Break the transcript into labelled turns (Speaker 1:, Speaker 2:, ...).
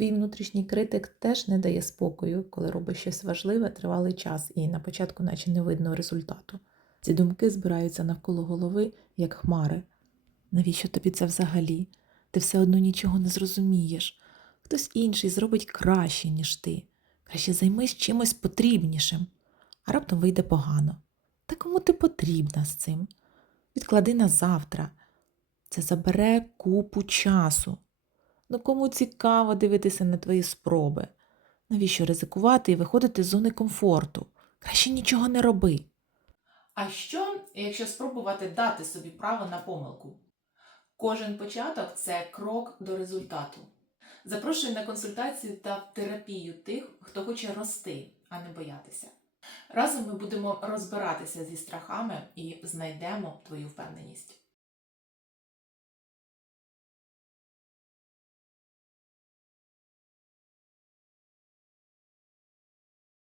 Speaker 1: Твій внутрішній критик теж не дає спокою, коли робиш щось важливе тривалий час і на початку наче не видно результату. Ці думки збираються навколо голови, як хмари. Навіщо тобі це взагалі? Ти все одно нічого не зрозумієш. Хтось інший зробить краще, ніж ти. Краще займись чимось потрібнішим, а раптом вийде погано. Та кому ти потрібна з цим? Відклади на завтра. Це забере купу часу. Ну кому цікаво дивитися на твої спроби? Навіщо ризикувати і виходити з зони комфорту? Краще нічого не роби.
Speaker 2: А що, якщо спробувати дати собі право на помилку? Кожен початок це крок до результату. Запрошую на консультацію та терапію тих, хто хоче рости, а не боятися. Разом ми будемо розбиратися зі страхами і знайдемо твою впевненість.